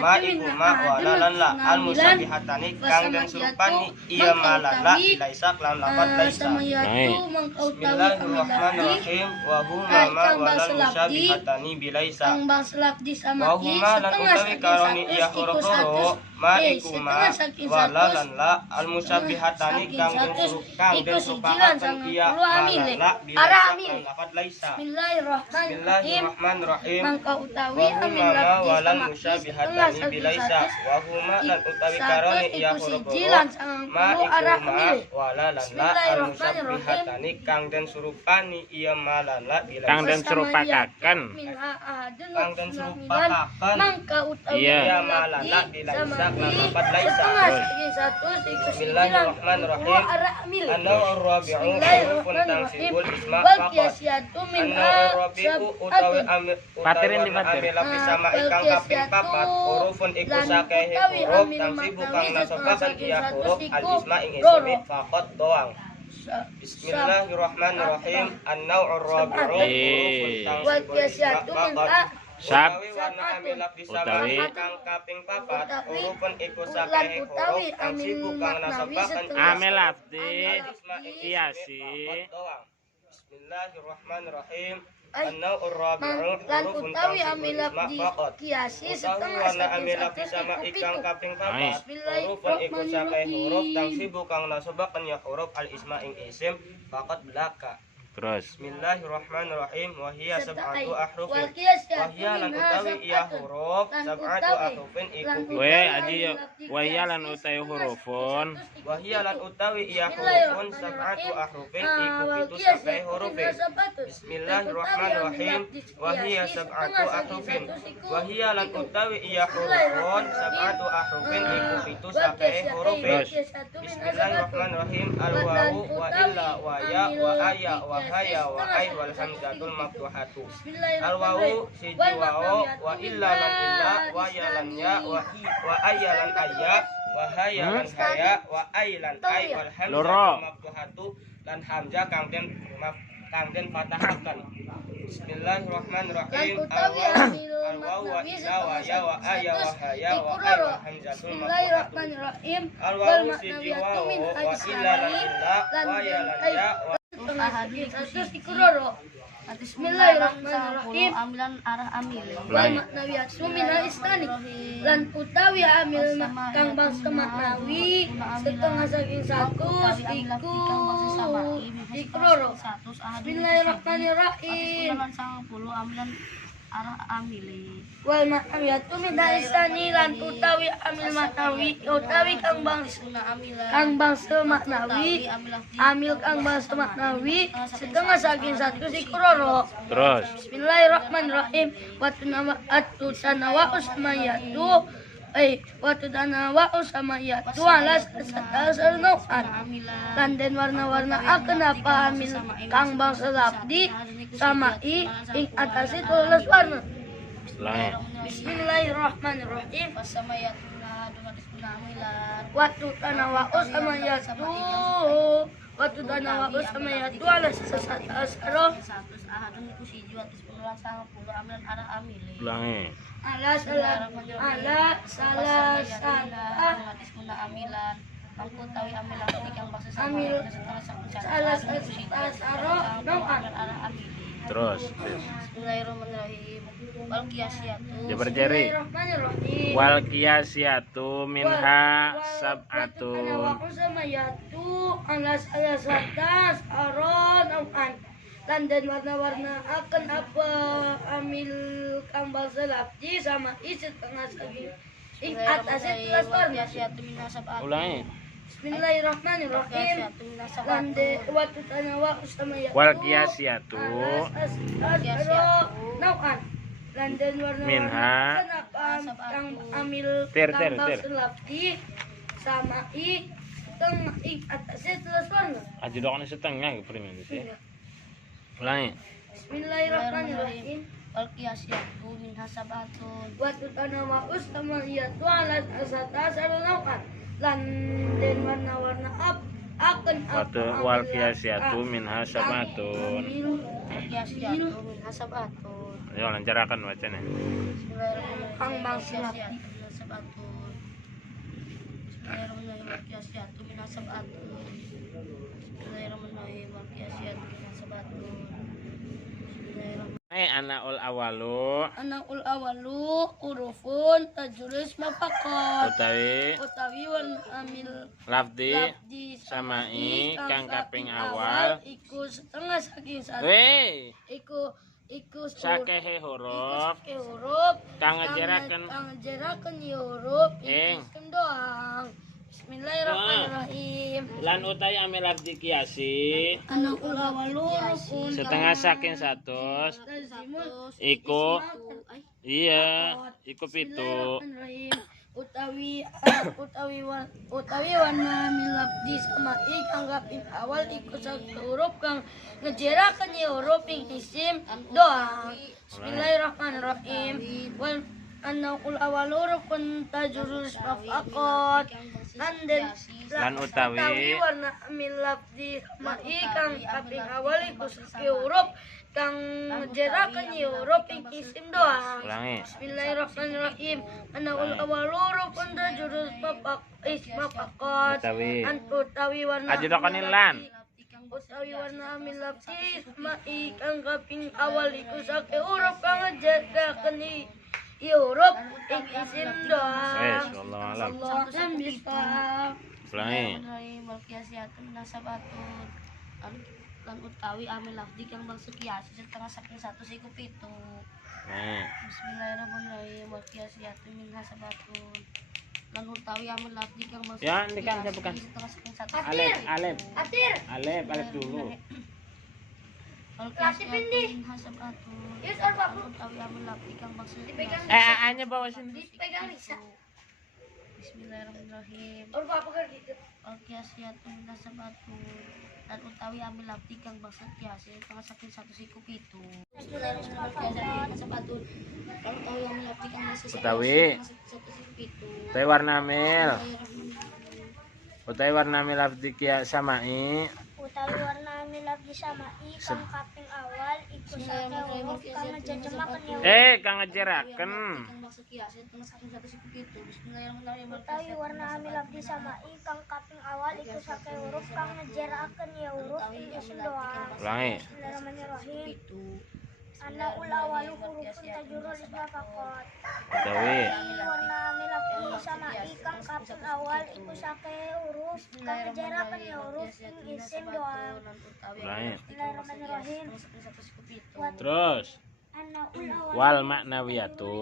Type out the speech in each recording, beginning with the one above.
Ma'ikuma walalan la al musabihatani kang dan surupani iya malala ilaisa lam lapat laisa. Bismillahirrahmanirrahim wa huma ma walal musabihatani bilaisa. Wa huma lan utawi karoni iya huruf-huruf ma'ikuma walalan la al musabihatani kang dan surupani iya malala bilaisa lam lapat laisa. Bismillahirrahmanirrahim. Wahuma walan musyabihatani bilaisa. Wahuma lan utawi karone iya huruf-huruf ma'ikuma walalan la al musyabihatani kang den surupani iya malala bilaisa. Kang den surupakaken. Kang den surupakaken iya malala bilaisa lan lapat laisa. Bismillahirrahmanirrahim. An-naw'ur rabi'u hurufun tansibul isma faqat. An-naw'ur rabi'u utawi Patirin di patir. amila pisama ikang kaping papat hurufun iku sakehe huruf tansibu kang nasobakan iya huruf al-isma ing ismi faqat doang. Bismillahirrahmanirrahim. An-naw'ur rabi'u hurufun tansibul isma faqat. Sab Warna amila pisama ikang kaping papat hurufun iku sakehe huruf tansibu kang nasobakan amel lafzi kiasi. Bismillahirrahmanirrahim. An-naw'ur rabi'u Lan hurufun utawi tansibul amilaf isma di faqat. kiasi Utawi setengah warna saking amilaf satu sama cukup ikang itu. kaping papat hurufun iku sakehe huruf tansibu kang nasobakan ya huruf al-isma ing isim faqat belaka. Terus Bismillahirrahmanirrahim. Wa hiya sab'atu ahrufin. Wal qiyas Wa hiya lan utawi iya huruf sab'atu ahrufin iku we aji wayalan utawi hurufun. Wa hiya lan utawi iya hurufun sab'atu ahrufin iku pitu sakehe hurufin. Bismillahirrahmanirrahim. Wa hiya sab'atu ahrufin. Wa hiya lan utawi iya hurufun sab'atu ahrufin iku pitu sakehe hurufin. Bismillahirrahmanirrahim. Al-wawu wa illa wa ya wa aya wa haya wa ay wal hamzatul maftuhatu. Al-wawu siji wawu wa illa lan illa wa ya lan ya wa aya lan aya wa haya lan haya wa ay lan ay wal hamzatul maftuhatu lan hamzah kang den fatahaken. Bismillahirrahmanirrahim. Al-wawu wa illa wa ya wa aya wa haya wa ay wal hamzatul maftuhatu. Al-wawu siji wawu wa illa lan illa wa ya lan ya wa Terus dikuroro. Bismillahirrahmanirrahim. Amilan arah amile. Wal maknawi asmina istani. Lan utawi amil kang bangsa maknawi setengah saking satu iku dikuroro. Bismillahirrahmanirrahim. Amilan arah amile. Wal maknawi asmina istani lan utawi amil maknawi utawi kang bangsa maknawi amil kang bangsa maknawi setengah saking satu dikuroro. Terus Bismillahirrahmanirrahim. Watu tanawa usamayatu ala asar nau'an. Lan warna-warna akan apa amil kang bangsa labdi samai ing atas itu tulis warna. lain. Bismillahirrahmanirrahim. Samayatuna dumatisuna amilan. Watu tanawa usamayatu ala asar Satus ahadun iku siji watus penulang 90 amilan arah amile. Ulangi. ala salah Dumatisuna amilan. Mangku tawi amilan kang bangsa Amil salah asar nau'an. arah amile. Terus Bismillahirrahmanirrahim. Wal qiyasiyatu. Jabari Bismillahirrahmanirrahim. wal qiyasiyatu minha sab'atun. Samayatu alas alasatas aron nau'an. Dan warna-warna akan apa amil kang bangsa labdi sama setengah saking ing atas itu warna. Ulangi. Bismillahirrahmanirrahim. Lande watu tanawa usamayatu Wal qiyasiyatu nau'an. Lande warna minha kang amil Ter. kang bangsa labdi sama setengah ing atas itu warna. Aji dokone setengah primen sih. Ulangi. Bismillahirrahmanirrahim. Wal qiyasiyatu minha sab'atun. Watu tanawa usamayatu ala asar nau'an. Dan warna-warna akan Watu wal qiyasiyatu minha sab'atun. Wal qiyasiyatu minha sab'atun. Ayo lancarkan bacanya. Bismillahirrahmanirrahim. Kang bangsa sabatun. Bismillahirrahmanirrahim. Wal-qiyasiyatu min sabatun. Bismillahirrahmanirrahim. Wal-qiyasiyatu min sabatun. Bismillahirrahmanirrahim. Anaul awalu Anaul awalu hurufun tajurus mafakot utawi wan amil lafdi labdi samai kang kaping awal iku setengah saking satu weh iku sakehe huruf huruf kang ngejeraken huruf ing isim doang. Bismillahirrahmanirrahim. lan utai amil lafdi kiasi Anaul awalu hurufun setengah saking 100 iku iya iku pitu Bismillahirrahmanirrahim. Utawi warna milaf di sama kang kaping awal iku satu huruf kang ngejeraken huruf ing isim doang. Bismillahirrahmanirrahim. Wal anaul awal hurufun tajurus mafakot lan utawi warna milaf di sama kang kaping awal iku satu huruf kang ngejeraken huruf ing isim doang. ulangi Bismillahirrahmanirrahim. Anaul awal hurufun tajurus mafakot utawi warna ajudakan lan utawi warna amil lafzi ma'i kang kaping awal iku sake huruf kang ngejeraken huruf ing isim doang. wallahu alam Allahu bisa. ulangi Bismillahirrahmanirrahim. Wal-qiyasiyatu min sabatun. Lan utawi amil lafdi kang bangsa kiasi setengah saking 100 iku pitu. Bismillahirrahmanirrahim. Wal-qiyasiyatu min sabatun. Lan utawi amil lafdi kang bangsa ya ini kan saya bukan setengah saking 100. alif dulu Wal-qiyasiyatu min sabatun. Yes, or Lan utawi amil lafdi kang bangsa kiasi. anya bawa sini Dipegang Lisa. Bismillahirrahmanirrahim. Or apa gitu? Wal-qiyasiyatu min sabatun. Dan utawi ambil lafdi kang bangsa kiasi setengah saking 100 iku pitu. Bismillahirrahmanirrahim. Sabatun. Kalau utawi ambil lafdi kang bangsa kiasi Utawi. setengah 100 iku pitu. utai warna amil utai warna amil lafdi kia samai Utawi warna amil lafdi samai kang kaping awal iku sake huruf kang ngejejemaken kang ngejeraken Kang bangsa kiasi setengah saking 100 iku pitu. Bismillahirrahmanirrahim. Utawi warna amil lafdi samai kang kaping awal iku sake huruf kang ngejeraken ya huruf ing isim doang. ulangi Bismillahirrahmanirrahim. Pitu. Ana ulawalu hurufun tajurul isma faqat. utawi Warna amil lafdi samai kang kaping awal iku sake huruf kang ngejeraken ya huruf ing isim doang. ulangi Bismillahirrahmanirrahim. terus Ana ulawalu wal maknawiyatu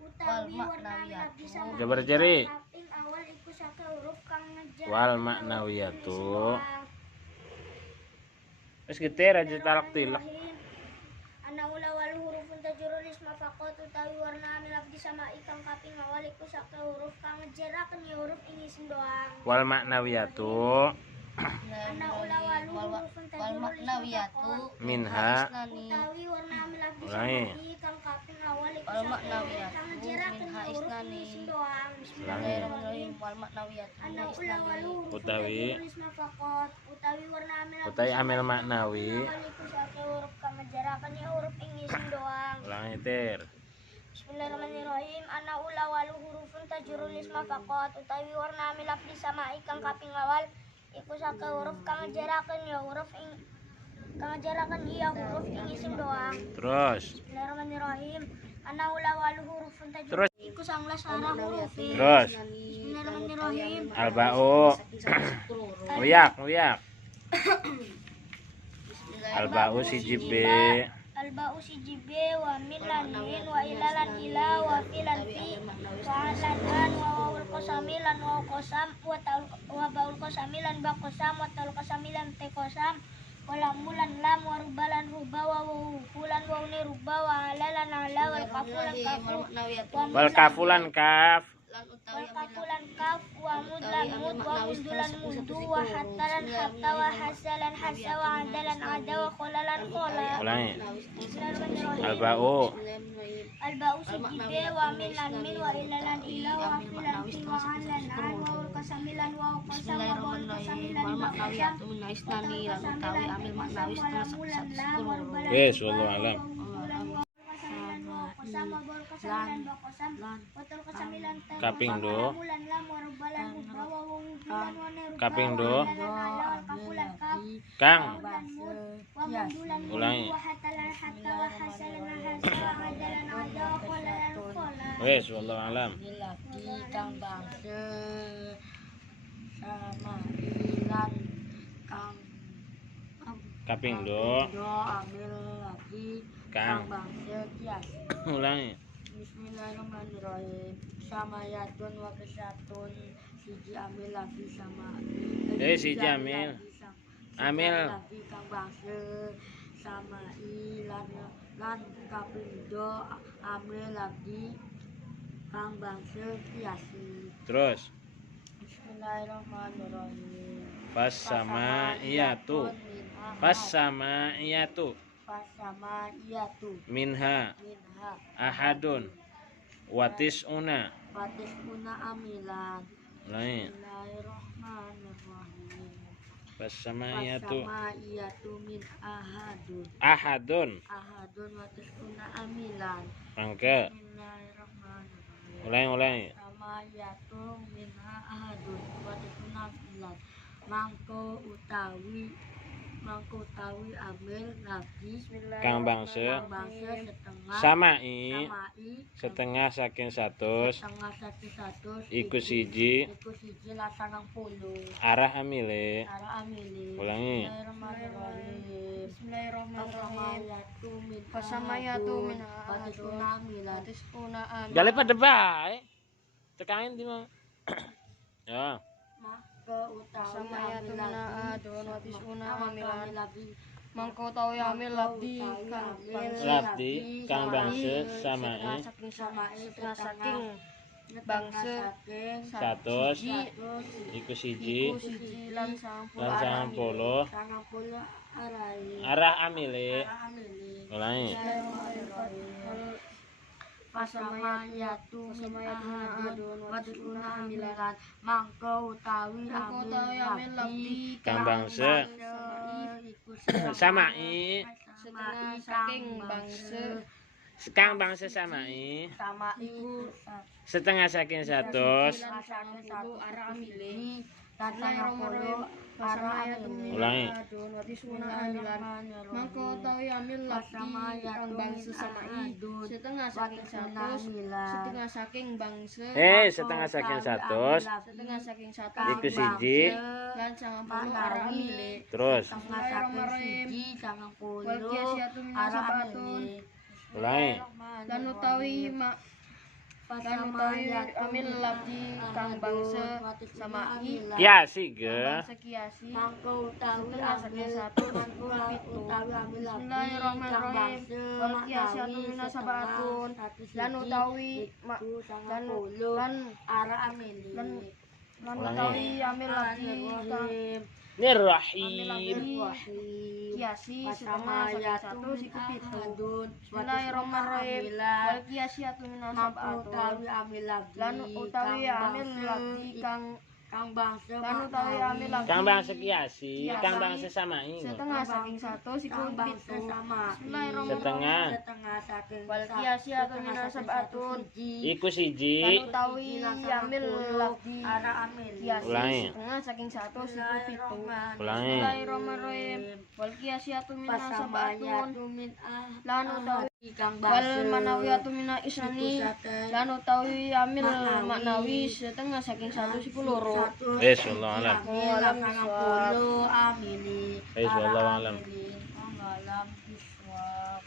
utawi warna amil lafdi samai jabar jeri kaping awal iku sake huruf kang ngejeraken wal maknawiyatu wis geter aja talak tilak Ana ulawalu hurufun tajurul isma faqat utawi warna amil lafdi samai kang kaping awal iku sake huruf kang ngejeraken ya huruf ing isim doang. wal maknawiyatu Ana ulawalu hurufun tajurul isma Wal-maknawiyatu faqat minha utawi warna amil lafdi ulangi samai kang kaping awal iku Wal sake maknawiyatu huruf kang ngejeraken minha ya huruf ing isnani. isim doang. Bismillahirrahmanirrahim. Wal maknawiyatu Ana min ulawalu isnani. hurufun Utawi. tajurul isma faqat utawi warna amil lafdi utai amil maknawi awal iku sake huruf kang ngejeraken ya huruf ing isim doang. ulangi ter Bismillahirrahmanirrahim. Ana ulawalu hurufun tajurul isma faqat utawi warna amil lafdi samai kang kaping awal iku sake huruf kang ngejeraken ya huruf ing isim doang. terus Bismillahirrahmanirrahim. Ana ulawalu hurufun tajurul terus iku 19 arah hurufin. terus Bismillahirrahmanirrahim. alba'u uyak alba'u siji b Alba'u siji B wa min lan min wa ilalan ila wa filan fi wa lan an wa wawul qasami lan wa qasam wa baul qasami lan ba qasam wa tal qasami lan te qasam wa lamulan lam wa rubalan ruba wa wulan wa uni ruba wa alalan ala wal kafulan kafu wal kafulan kaf Lan wal utawi amil kafulan kaf wa mudlan mud wa mundulan mundu wa hattalan hatta wa hasalan hasa wa adalan ada wa kholalan khola. ulangi Bismillahirrahmanirrahim. alba'u Alba'u sijibe wa min lan min wa ilalan ila wa filan fi wa halan an wa ul kasamilan wa qasam wa ul kasamilan Wal wa qasam maknawiyatu min isnani. Lan utawi amil maknawi setengah saking 100 yes wallahu alam kosam wa baul kosam lan ba kosam wa tul kosam lan ta Kaping do. mulan lam wa rubalan mudba wa wulan wa nerubba Kaping do. kafulan kaf Kang. dan mud wa mundulan Ulangi. wa hatalan hatta wa hasalan hasa wa adalan ada wa qolalan qola Wes wallahu alam. laki kang bangsa sama ilan kang Kaping do. ambil lagi Kang. bangsa kias. Ulangi. Bismillahirrahmanirrahim. Sama yatun wa kesatun siji ambil lagi sama. Siji amil. Amil. Lagi kang bangsa sama ilan lan kapindo ambil lagi kang bangsa kiasi. Terus. Bismillahirrahmanirrahim. Pas sama iyatu. Pas sama iyatu. Pas sama iyatu Minha minha ahadun. Watis una. batis una amilan. Ulangi. Bismillahirrahmanirrahim. Pas sama Pas iyatu. sama iyatu min ahadun. Ahadun. Ahadun batis una amilan. Mangke. Bismillahirrahmanirrahim. Ulangi. Sama iyatu minha ahadun batis una amilan. Mangko utawi amil lagi Kang bangsa. bangsa setengah Samai. samai Setengah saking 100. setengah satu Iku siji. lasangang puluh Arah amile. arah amili. Ulangi. Bismillahirrahmanirrahim. Bismillahirrahmanirrahim. Pasamayatu min ahadun Una Dale pada bae. Tekain di mah. Ya. Pasamayatu min ahadun watis una amilan. Mangko tahu amil labdi kang bangsa Labdi kang bangsa samai saking saking bangsa 100 iku siji iku siji lan 90 lan 90 arah amile. Ulangi. Pasamayatu min ahadun watis una amilan. Mangko utawi amil labdi Kang bangsa samai setengah saking bangsa kang bangsa samai sama iku setengah saking 100 arah amile. Bismillahirrahmanirrahim. Ulangi. Mangko tahu amil labdi kang bangsa samai setengah saking 100 setengah saking bangsa Setengah saking 100 setengah saking 100 iku siji lan 90 arah amile. terus. Bismillahirrahmanirrahim. Wal qiyasiyatu min sabatun Ulangi. lan utawi amil labdi kang bangsa samai Kiasi ge. bangsa kiasi Mangko utawi setengah saking 1 Bismillahirrahmanirrahim. Wal qiyasiyatu min sabatun lan utawi arah amili. lan utawi amil labdi kang Nirrahim. kiasi setengah saking 1 siku pitu. Bismillahirrahmanirrahim. Wal qiyasiyatu min sabatun lan utawi amil labdi Kang bangsa lan utawi amil labdi Kang bangsa kiasi, kang bangsa samai. setengah saking 1 siku pitu. Bismillahirrahmanirrahim. Setengah saking Wal qiyasiyatu min sabatun iku siji lan utawi amil labdi arah amili. kiasi Ulangi. setengah saking 1 siku pitu. Ulangi. Bismillahirrahmanirrahim. Wal qiyasiyatu min sabatun Pasamayatu min lan utawi kang wal bangsa manawiyatu min isani lan utawi amil maknawi setengah saking 1 siku loro. Wes wallahu alam. Alam puluh amili. Wes wallahu alam. Alam biswab.